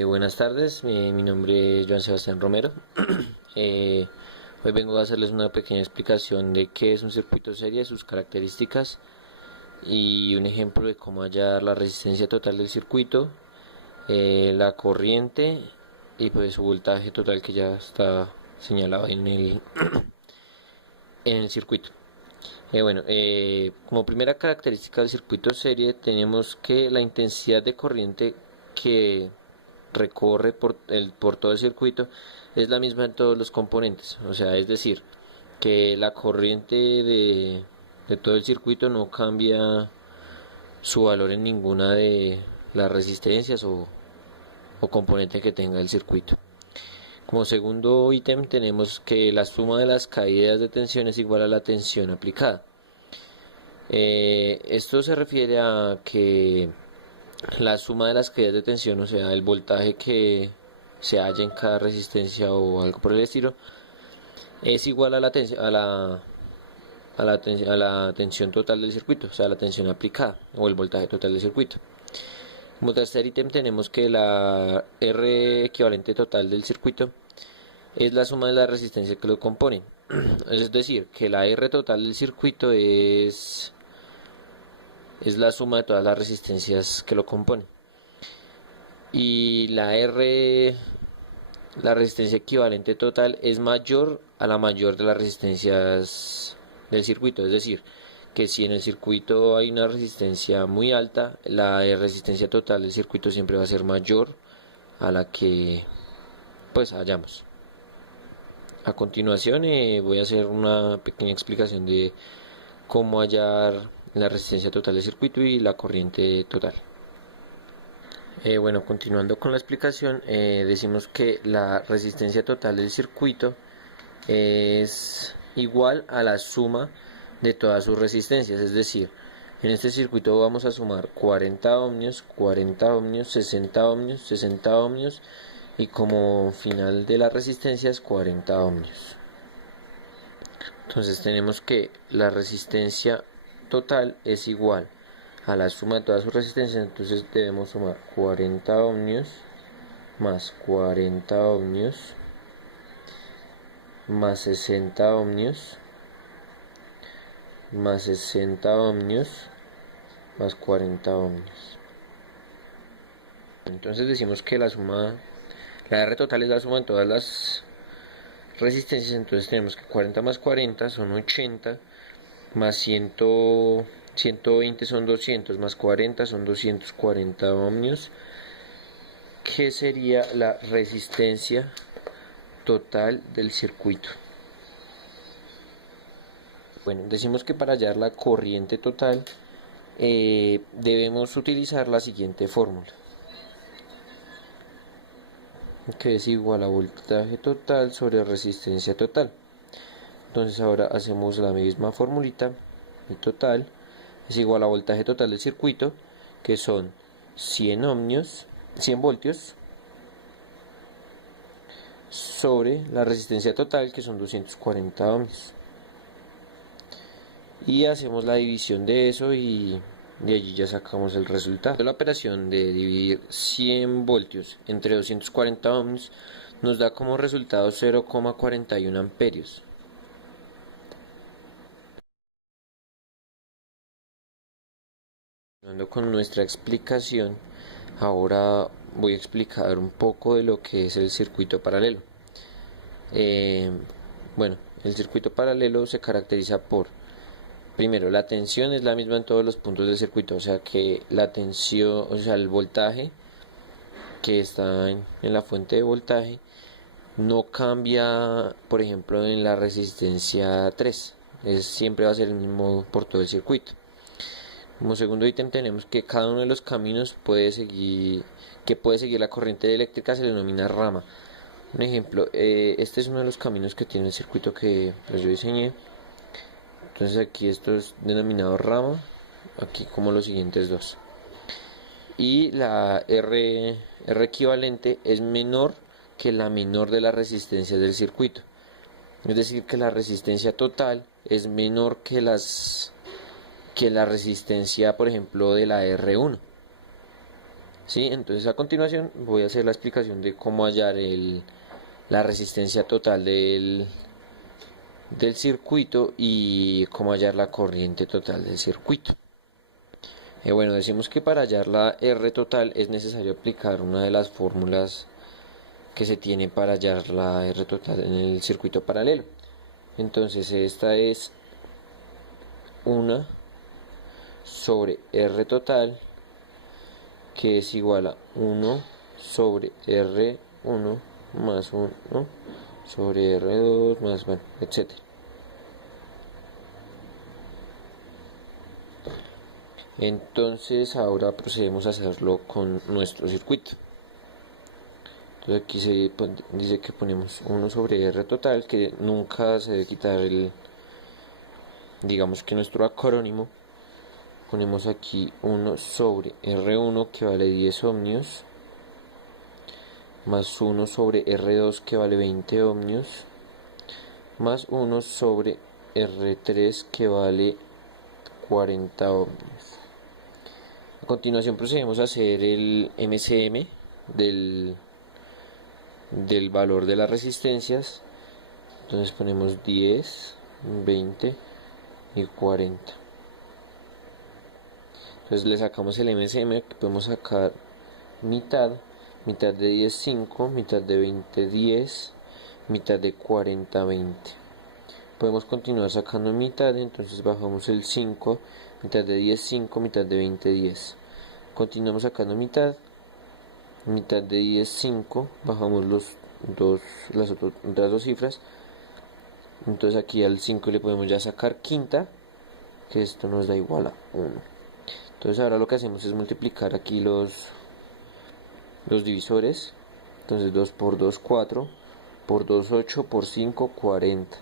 Buenas tardes, mi nombre es Joan Sebastián Romero. Eh, Hoy vengo a hacerles una pequeña explicación de qué es un circuito serie, sus características y un ejemplo de cómo hallar la resistencia total del circuito, la corriente y pues su voltaje total que ya está señalado en el circuito. Como primera característica del circuito serie tenemos que la intensidad de corriente que recorre por todo el circuito es la misma en todos los componentes, o sea, es decir, que la corriente de todo el circuito no cambia su valor en ninguna de las resistencias o componente que tenga el circuito. Como segundo ítem tenemos que la suma de las caídas de tensión es igual a la tensión aplicada. Esto se refiere a que la suma de las caídas de tensión, o sea, el voltaje que se halla en cada resistencia o algo por el estilo, es igual a la tensión total del circuito, o sea, la tensión aplicada o el voltaje total del circuito. Como tercer ítem tenemos que la R equivalente total del circuito es la suma de las resistencias que lo componen. Es decir, que la R total del circuito es la suma de todas las resistencias que lo componen. Y la resistencia equivalente total es mayor a la mayor de las resistencias del circuito. Es decir, que si en el circuito hay una resistencia muy alta, la resistencia total del circuito siempre va a ser mayor a la que pues hallamos. A continuación voy a hacer una pequeña explicación de cómo hallar la resistencia total del circuito y la corriente total. Continuando con la explicación, decimos que la resistencia total del circuito es igual a la suma de todas sus resistencias, es decir, en este circuito vamos a sumar 40 ohmios, 40 ohmios, 60 ohmios, 60 ohmios y como final de las resistencias 40 ohmios. Entonces tenemos que la resistencia total es igual a la suma de todas sus resistencias, entonces debemos sumar 40 ohmios más 40 ohmios más 60 ohmios más 60 ohmios más 40 ohmios. Entonces decimos que la R total es la suma de todas las resistencias, entonces tenemos que 40 más 40 son 80, más 120 son 200, más 40 son 240 ohmios, que sería la resistencia total del circuito. Bueno, decimos que para hallar la corriente total debemos utilizar la siguiente fórmula, que es igual a voltaje total sobre resistencia total. Entonces ahora hacemos la misma formulita, el total es igual a voltaje total del circuito, que son 100 voltios, sobre la resistencia total, que son 240 ohmios. Y hacemos la división de eso y de allí ya sacamos el resultado. La operación de dividir 100 voltios entre 240 ohmios nos da como resultado 0,41 amperios. Continuando con nuestra explicación, ahora voy a explicar un poco de lo que es el circuito paralelo. El circuito paralelo se caracteriza por, primero, la tensión es la misma en todos los puntos del circuito, o sea que la tensión, o sea el voltaje que está en la fuente de voltaje no cambia, por ejemplo, en la resistencia 3, siempre va a ser el mismo por todo el circuito. Como segundo ítem tenemos que cada uno de los caminos que puede seguir la corriente eléctrica se le denomina rama. Un ejemplo, este es uno de los caminos que tiene el circuito que yo diseñé. Entonces aquí esto es denominado rama, aquí como los siguientes dos. Y la R equivalente es menor que la menor de las resistencias del circuito. Es decir, que la resistencia total es menor que la resistencia, por ejemplo, de la R1. ¿sí? Entonces a continuación voy a hacer la explicación de cómo hallar la resistencia total del circuito y cómo hallar la corriente total del circuito. Bueno, decimos que para hallar la R total es necesario aplicar una de las fórmulas que se tiene para hallar la R total en el circuito paralelo. Entonces esta es 1 sobre R total, que es igual a 1 sobre R1 más 1 sobre R2 más, bueno, etc. Entonces ahora procedemos a hacerlo con nuestro circuito. Entonces aquí dice que ponemos 1 sobre R total, que nunca se debe quitar digamos que nuestro acrónimo. Ponemos aquí 1 sobre R1 que vale 10 ohmios, más 1 sobre R2 que vale 20 ohmios, más 1 sobre R3 que vale 40 ohmios. A continuación procedemos a hacer el MCM del valor de las resistencias. Entonces ponemos 10, 20 y 40. Entonces le sacamos el MCM, que podemos sacar mitad de 10, 5, mitad de 20, 10, mitad de 40, 20. Podemos continuar sacando mitad, entonces bajamos el 5, mitad de 10, 5, mitad de 20, 10. Continuamos sacando mitad de 10, 5, bajamos las otras dos cifras. Entonces aquí al 5 le podemos ya sacar quinta, que esto nos da igual a 1. Entonces ahora lo que hacemos es multiplicar aquí los divisores. Entonces 2 por 2, 4, por 2, 8, por 5, 40.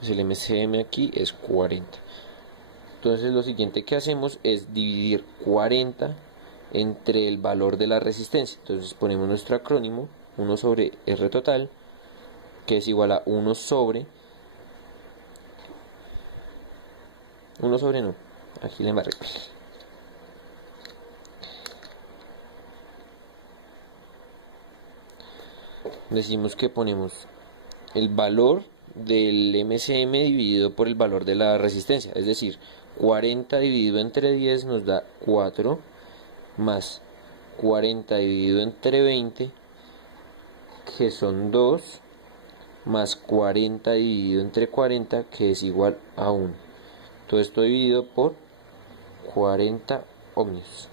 Entonces el MCM aquí es 40. Entonces lo siguiente que hacemos es dividir 40 entre el valor de la resistencia. Entonces ponemos nuestro acrónimo, 1 sobre R total, que es igual a 1 sobre no, aquí le embarré. Decimos que ponemos el valor del MCM dividido por el valor de la resistencia, es decir, 40 dividido entre 10 nos da 4, más 40 dividido entre 20, que son 2, más 40 dividido entre 40, que es igual a 1. Todo esto dividido por 40 ohmios.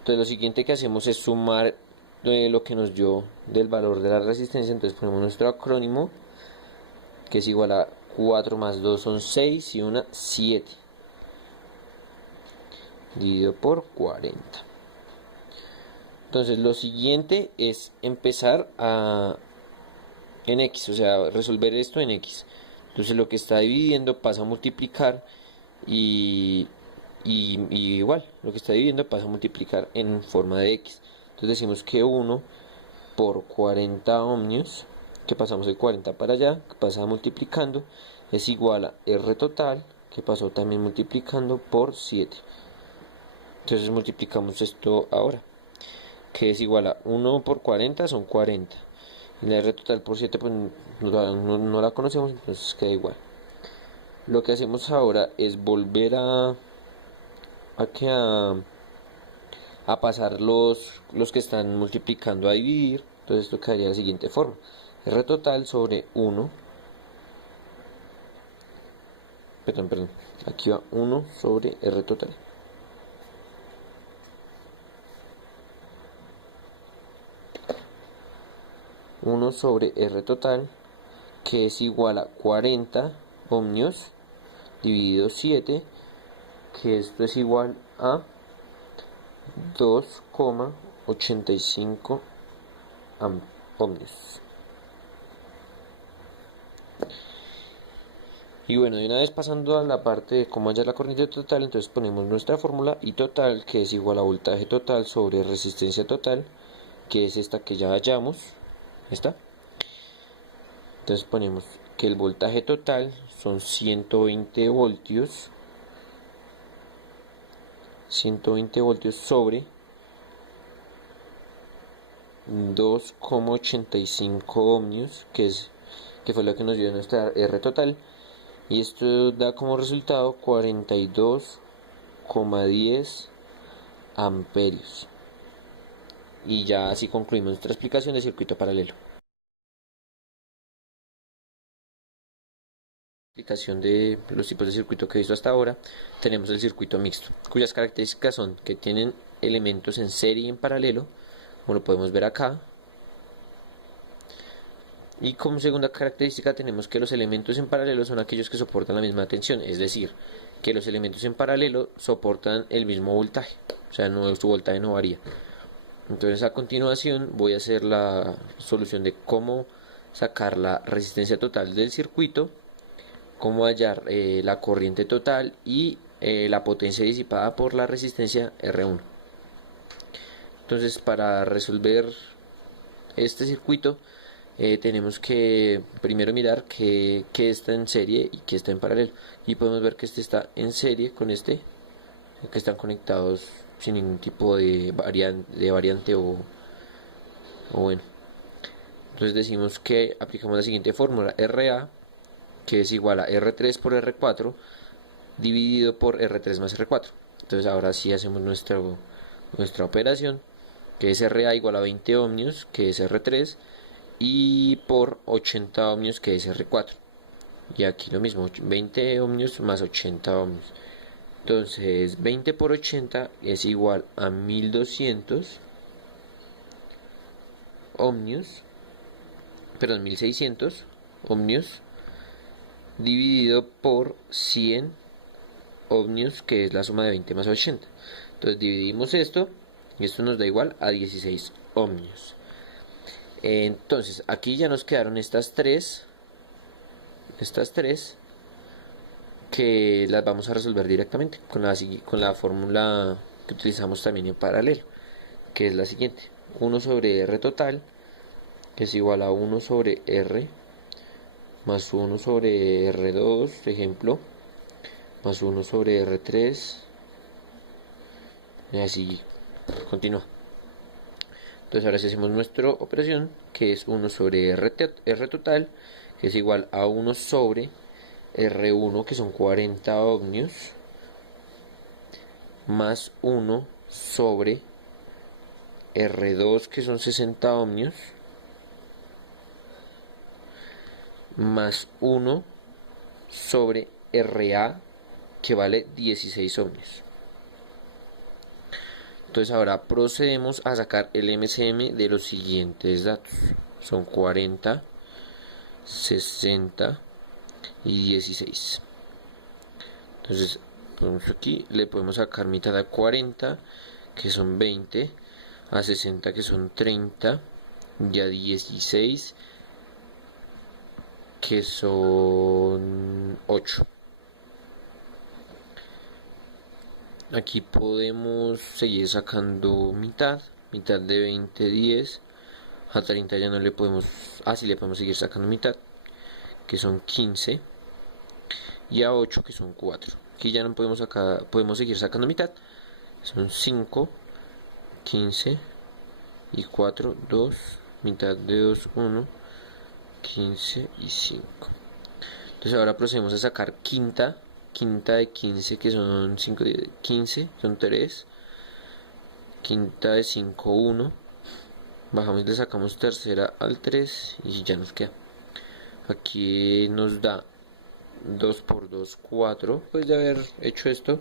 Entonces lo siguiente que hacemos es sumar lo que nos dio del valor de la resistencia. Entonces ponemos nuestro acrónimo, que es igual a 4 más 2 son 6 y 1, 7, dividido por 40. Entonces lo siguiente es empezar en X, o sea, resolver esto en X. Entonces lo que está dividiendo pasa a multiplicar y igual, lo que está dividiendo pasa a multiplicar en forma de X. Entonces decimos que 1 por 40 ohmios, que pasamos el 40 para allá, que pasa multiplicando, es igual a R total, que pasó también multiplicando por 7. Entonces multiplicamos esto ahora, que es igual a 1 por 40 son 40. Y la R total por 7 pues no la conocemos, entonces queda igual. Lo que hacemos ahora es volver a pasar los que están multiplicando a dividir. Entonces esto quedaría de la siguiente forma: R total sobre 1, perdón, aquí va 1 sobre R total. Uno sobre R total, que es igual a 40 ohmios dividido 7, que esto es igual a 2,85 ohmios. Y bueno, de una vez pasando a la parte de cómo hallar la corriente total, entonces ponemos nuestra fórmula I total, que es igual a voltaje total sobre resistencia total, que es esta que ya hallamos, esta. Entonces ponemos que el voltaje total son 120 voltios 120 voltios sobre 2,85 ohmios, que fue lo que nos dio nuestra R total, y esto da como resultado 42,10 amperios. Y ya así concluimos nuestra explicación de circuito paralelo. Explicación de los tipos de circuito que he visto hasta ahora. Tenemos el circuito mixto, cuyas características son que tienen elementos en serie y en paralelo, como lo podemos ver acá. Y como segunda característica tenemos que los elementos en paralelo son aquellos que soportan la misma tensión, es decir, que los elementos en paralelo soportan el mismo voltaje, o sea, su voltaje no varía. Entonces a continuación voy a hacer la solución de cómo sacar la resistencia total del circuito, cómo hallar la corriente total y la potencia disipada por la resistencia R1. Entonces para resolver este circuito tenemos que primero mirar qué está en serie y qué está en paralelo. Y podemos ver que este está en serie con este, que están conectados sin ningún tipo de variante o bueno. Entonces decimos que aplicamos la siguiente fórmula: RA, que es igual a R3 por R4 dividido por R3 más R4. Entonces ahora sí hacemos nuestra operación, que es RA igual a 20 ohmios, que es R3, y por 80 ohmios, que es R4. Y aquí lo mismo, 20 ohmios más 80 ohmios. Entonces 20 por 80 es igual a 1200 ohmios, perdón, 1600 ohmios, dividido por 100 ohmios, que es la suma de 20 más 80. Entonces dividimos esto y esto nos da igual a 16 ohmios. Entonces aquí ya nos quedaron estas tres que las vamos a resolver directamente con la fórmula que utilizamos también en paralelo, que es la siguiente: 1 sobre R total, que es igual a 1 sobre R más 1 sobre R2, ejemplo, más 1 sobre R3, y así continúa. Entonces ahora sí hacemos nuestra operación, que es 1 sobre R total, que es igual a 1 sobre R1, que son 40 ohmios, más 1 sobre R2, que son 60 ohmios, más 1 sobre RA, que vale 16 ohmios. Entonces ahora procedemos a sacar el MCM de los siguientes datos. Son 40, 60 y 16. Entonces aquí le podemos sacar mitad a 40, que son 20, a 60, que son 30, y a 16, que son 8. Aquí podemos seguir sacando mitad de 20, 10, a 30 ya no le podemos, así le podemos seguir sacando mitad, que son 15, y a 8, que son 4. Aquí ya no podemos seguir sacando mitad, son 5, 15 y 4, 2, mitad de 2, 1, 15 y 5. Entonces ahora procedemos a sacar quinta de 15, que son 5, 15, son 3, quinta de 5, 1, bajamos y le sacamos tercera al 3 y ya nos queda. Aquí nos da 2 por 2, 4, después de haber hecho esto,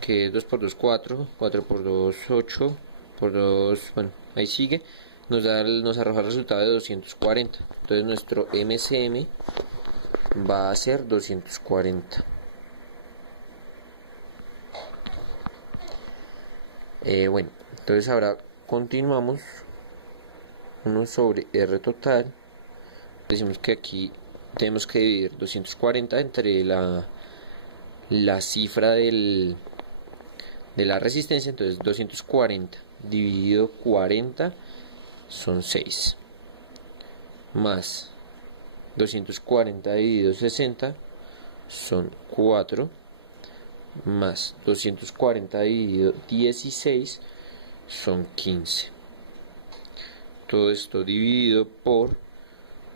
que 2 por 2, 4, 4 por 2, 8, por 2, bueno, ahí sigue, nos arroja el resultado de 240. Entonces nuestro MCM va a ser 240. Bueno, entonces ahora continuamos. 1 sobre R total. Decimos que aquí tenemos que dividir 240 entre la cifra de la resistencia. Entonces 240 dividido 40 son 6, más 240 dividido 60 son 4, más 240 dividido 16 son 15. Todo esto dividido por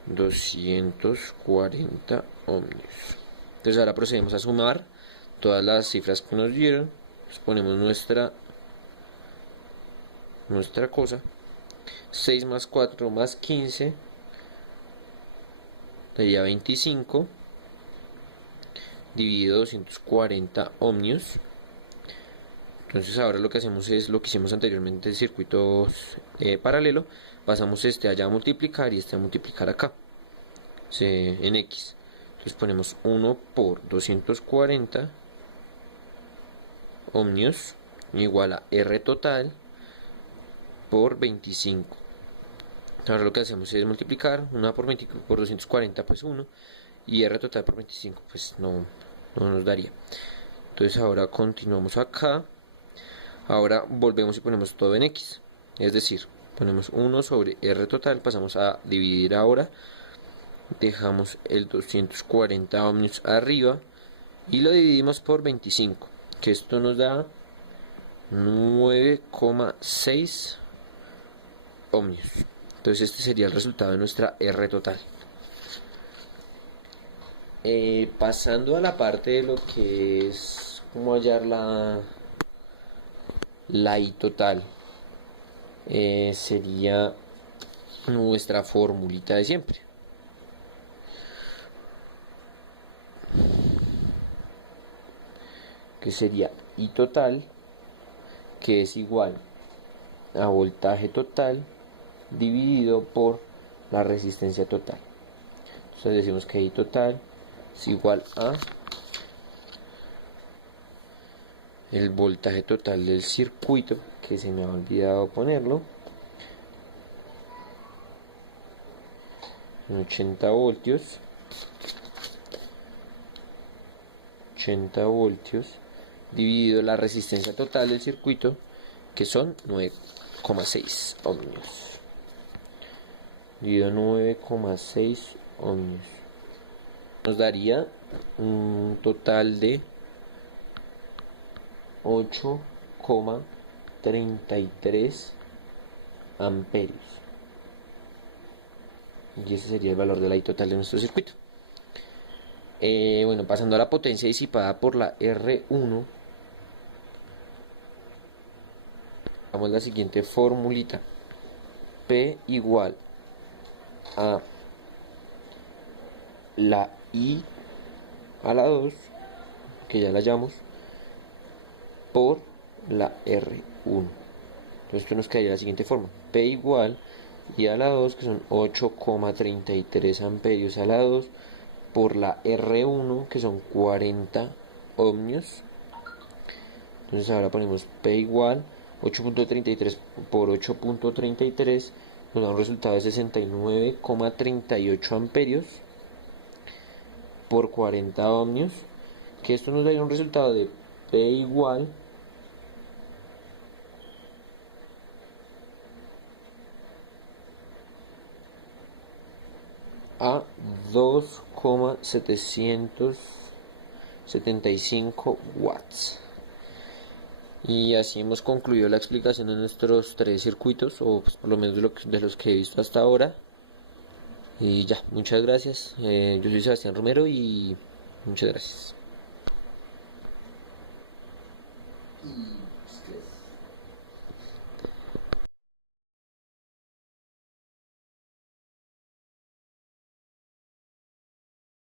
240 ohmios. Entonces ahora procedemos a sumar todas las cifras que nos dieron. Pues ponemos nuestra cosa. 6 más 4 más 15 sería 25 dividido 240 ohmios. Entonces ahora lo que hacemos es lo que hicimos anteriormente en circuitos paralelo. Pasamos este allá a multiplicar y este a multiplicar acá en X. Entonces ponemos 1 por 240 ohmios igual a R total por 25. Ahora lo que hacemos es multiplicar 1 por 240, pues 1, y R total por 25, pues no nos daría. Entonces ahora continuamos acá. Ahora volvemos y ponemos todo en X, es decir, ponemos 1 sobre R total, pasamos a dividir ahora, dejamos el 240 ohmios arriba y lo dividimos por 25, que esto nos da 9,6 ohmios. Entonces este sería el resultado de nuestra R total. Pasando a la parte de lo que es cómo hallar la I total, sería nuestra formulita de siempre. Que sería I total, que es igual a voltaje total dividido por la resistencia total. Entonces decimos que I total es igual a el voltaje total del circuito, que se me ha olvidado ponerlo, en 80 voltios, dividido la resistencia total del circuito, que son 9,6 ohmios, dividido 9,6 ohmios, nos daría un total de 8,33 amperios. Y ese sería el valor de la I total de nuestro circuito. Bueno, pasando a la potencia disipada por la R1, damos la siguiente formulita: P igual a la I a la 2, que ya la hallamos, por la R1. Entonces esto nos quedaría de la siguiente forma: P igual I a la 2, que son 8,33 amperios a la 2, por la R1, que son 40 ohmios. Entonces ahora ponemos P igual 8.33 por 8.33, nos da un resultado de 69,38 amperios por 40 ohmios, que esto nos daría un resultado de P igual a 2,775 watts. Y así hemos concluido la explicación de nuestros 3 circuitos, o pues por lo menos de los que he visto hasta ahora. Y ya, muchas gracias. Yo soy Sebastián Romero y muchas gracias.